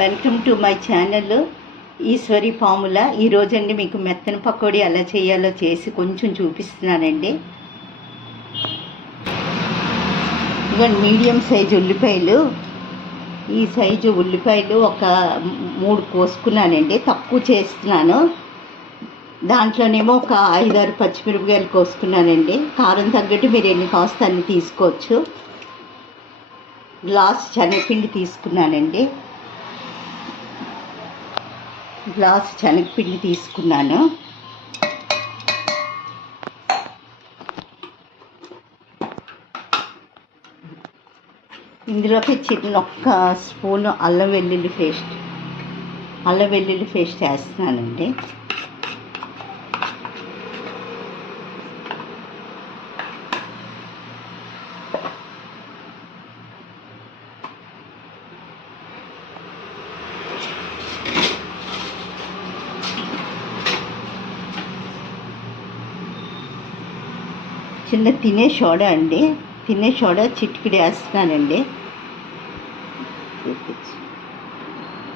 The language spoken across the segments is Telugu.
Welcome to my channel Eshwari formula. ఈరోజండి మీకు మెత్తని పకోడీ ఎలా చేయాలో చేసి కొంచెం చూపిస్తున్నానండి. ఇవన్నీ మీడియం సైజు ఉల్లిపాయలు. ఈ సైజు ఉల్లిపాయలు ఒక 3 కోసుకున్నానండి. తక్కువ చేస్తున్నాను. దాంట్లోనేమో ఒక 5-6 పచ్చిమిరపకాయలు కోసుకున్నానండి. కారం తగ్గట్టు మీరు ఎన్ని కాస్త అన్ని తీసుకోవచ్చు. గ్లాస్ శనగపిండి తీసుకున్నానండి. గ్లాస్ శనగపిండి తీసుకున్నాను. ఇందులోకి ఒక్క స్పూను అల్లం వెల్లుల్లి పేస్ట్ వేస్తున్నానండి. చిన్న తినే సోడా అండి. తినే సోడా చిటికిడి వేస్తున్నానండి.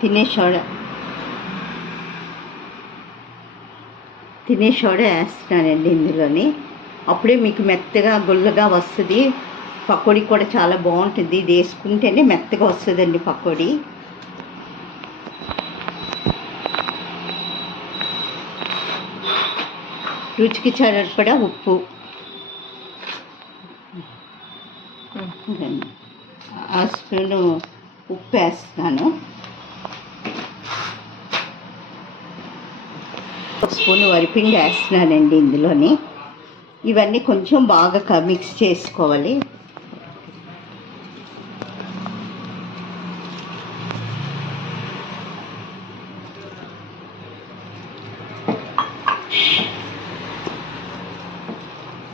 తినే సోడా వేస్తున్నానండి ఇందులోని. అప్పుడే మీకు మెత్తగా గుల్లగా వస్తుంది. పకోడీ కూడా చాలా బాగుంటుంది. ఇది వేసుకుంటేనే మెత్తగా వస్తుందండి పకోడీ. రుచికి సరిపడా ఉప్పు, ఆ స్పూను ఉప్పు వేస్తున్నాను. ఒక స్పూను వరిపిండి వేస్తున్నానండి ఇందులోని. ఇవన్నీ కొంచెం బాగా మిక్స్ చేసుకోవాలి.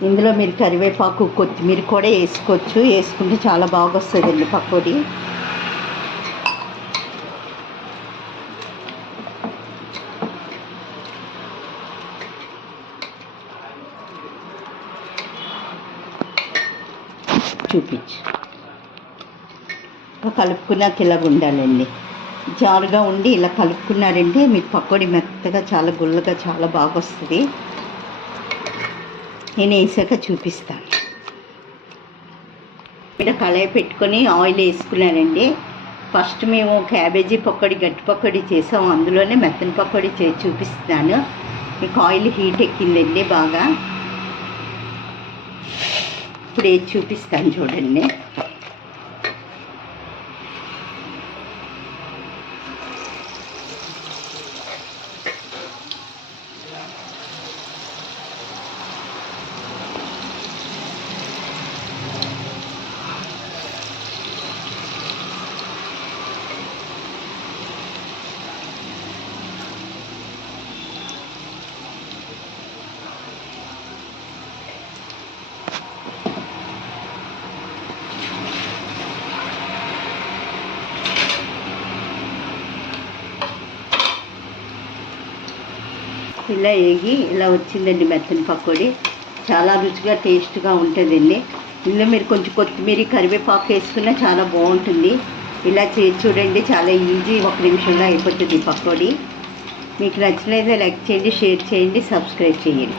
ఇందులో మీరు కరివేపాకు, కొత్తిమీర కూడా వేసుకోవచ్చు. వేసుకుంటే చాలా బాగా వస్తుందండి పకోడీ. చూపించు. కలుపుకున్నాక ఇలా ఉండాలండి. జారుగా ఉండి ఇలా కలుపుకున్నారంటే మీకు పకోడీ మెత్తగా చాలా గుల్లగా చాలా బాగా వస్తుంది. నేను వేసాక చూపిస్తాను. ఇక్కడ కళాయి పెట్టుకొని ఆయిల్ వేసుకున్నానండి. ఫస్ట్ మేము క్యాబేజీ పకోడీ, గట్టి పకోడీ చేసాము. అందులోనే మెత్తని పకోడీ చేసి చూపిస్తున్నాను. మీకు ఆయిల్ హీట్ ఎక్కిందండి బాగా. ఇప్పుడు వేసి చూపిస్తాను చూడండి. ఇలా వేగి ఇలా వచ్చిందండి మెత్తని పకోడీ. చాలా రుచిగా టేస్ట్గా ఉంటుందండి. ఇందులో మీరు కొంచెం కొత్తిమీర, కరివేపాకు వేసుకున్నా చాలా బాగుంటుంది. ఇలా చేసి చూడండి. చాలా ఈజీ, 1 నిమిషంలో అయిపోతుంది పకోడీ. మీకు నచ్చినైతే లైక్ చేయండి, షేర్ చేయండి, సబ్స్క్రైబ్ చేయండి.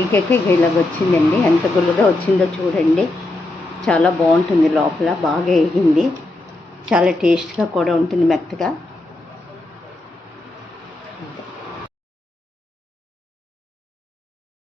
ఏకైక ఇలాగ వచ్చిందండి. ఎంత గుల్లగా వచ్చిందో చూడండి. చాలా బాగుంటుంది. లోపల బాగా వేగింది. చాలా టేస్ట్గా కూడా ఉంటుంది మెత్తగా.